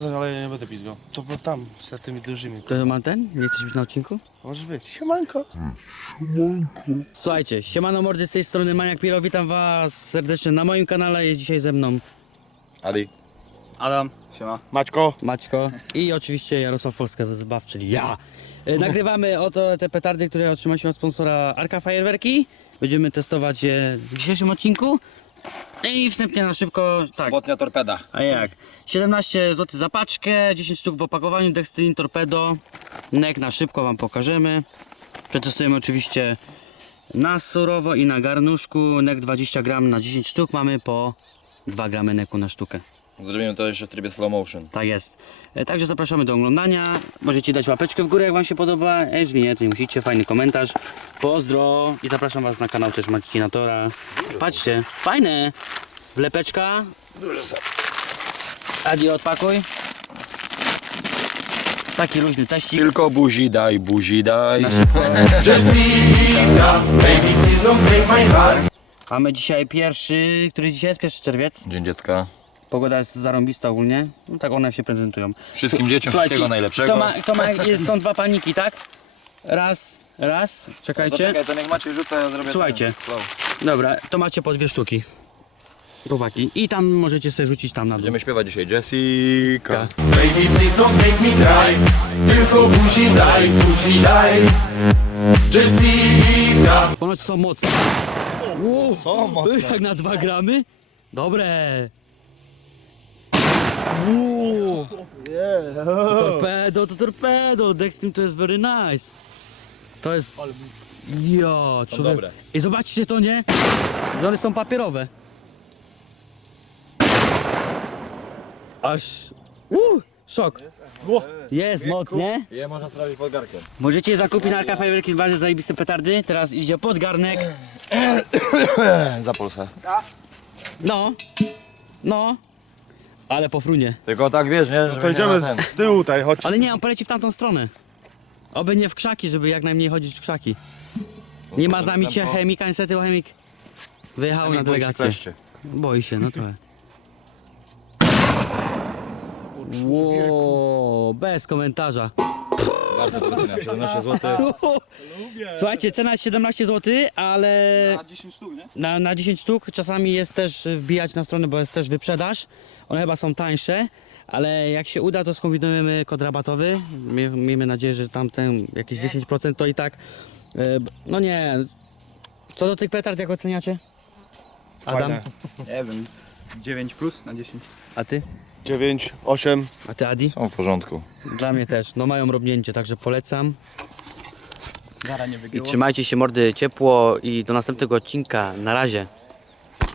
Ale ja nie będę pić go. To bo tam, z tymi dużymi. To ma ten? Nie jesteś być na odcinku? Może być. Siemanko. Siemanko. Słuchajcie, siemano mordy z tej strony, Maniak Piro. Witam was serdecznie na moim kanale. Jest dzisiaj ze mną... Ali. Adam. Siema. Maćko. Maćko. I oczywiście Jarosław Polska, to zabaw, czyli ja. Nagrywamy oto te petardy, które otrzymaliśmy od sponsora Arka Fajerwerki. Będziemy testować je w dzisiejszym odcinku. I wstępnie na szybko. złotnia tak. torpeda. A jak? 17 zł za paczkę, 10 sztuk w opakowaniu, dextrin torpedo. Nek na szybko wam pokażemy. Przetestujemy oczywiście na surowo i na garnuszku. Nek 20 gram na 10 sztuk mamy po 2 gramy neku na sztukę. Zrobimy to jeszcze w trybie slow motion. Tak jest. E, także zapraszamy do oglądania. Możecie dać łapeczkę w górę, jak Wam się podoba. E, Jeśli nie, to nie musicie. Fajny komentarz. Pozdro i zapraszam Was na kanał też Macinatora. Patrzcie, fajne. Wlepeczka. Adio, odpakuj. Taki różny teści. Tylko buzi daj, buzi daj. Naszy... Mamy dzisiaj pierwszy, który dzisiaj jest? Pierwszy czerwiec? Dzień dziecka. Pogoda jest zarąbista ogólnie. No, tak one się prezentują. W wszystkim dzieciom Słuchajcie, najlepszego. To ma, to ma, to ma jest, są dwa paniki, tak? Raz, raz, czekajcie. No, docikaj, to, niech macie rzucę, ja Słuchajcie. Wow. dobra, to macie po dwie sztuki. Chłopaki. I tam możecie sobie rzucić tam na dół. Będziemy śpiewać dzisiaj Jessica. Baby, please don't make me cry. Tylko buzi daj, buzi daj. Jessica. Ponoć są mocne. Uf, są mocne. Jak na dwa gramy? Dobre. Yeah. Oh. To torpedo, to torpedo, Dextrim to jest very nice. To jest... Jo, człowiek. Dobre. I zobaczcie to, nie? One są papierowe. Aż... Uuu, szok. To jest jest. Wow. Yes, mocne. nie? I je można sprawdzić pod garkę. Możecie zakupić na Alkafaj wielkie bardzo zajebiste petardy. Teraz idzie podgarnek. garnek. Za pulsę. No. No. Ale po frunie. Tylko tak wiesz, nie? Że będziemy z tyłu tutaj chodzić. Ale nie, on poleci w tamtą stronę. Oby nie w krzaki, żeby jak najmniej chodzić w krzaki. To nie to ma z nami cię chemika, niestety, bo chemik wyjechał chemik na delegację. Boi się, boi się no trochę. Wow, bez komentarza. 17 no, na zł. Złoty... Słuchajcie, cena jest 17 zł, ale. Na, na 10 sztuk, Czasami jest też wbijać na strony, bo jest też wyprzedaż. One chyba są tańsze, ale jak się uda, to skombinujemy kod rabatowy. Miejmy nadzieję, że tamten jakieś 10% to i tak. No nie. Co do tych petard, jak oceniacie? Adam? Fajne. nie plus na 10. A ty? 9, 8. A te Adi? Są w porządku. Dla mnie też. No mają robnięcie, także polecam. I trzymajcie się mordy ciepło i do następnego odcinka. Na razie.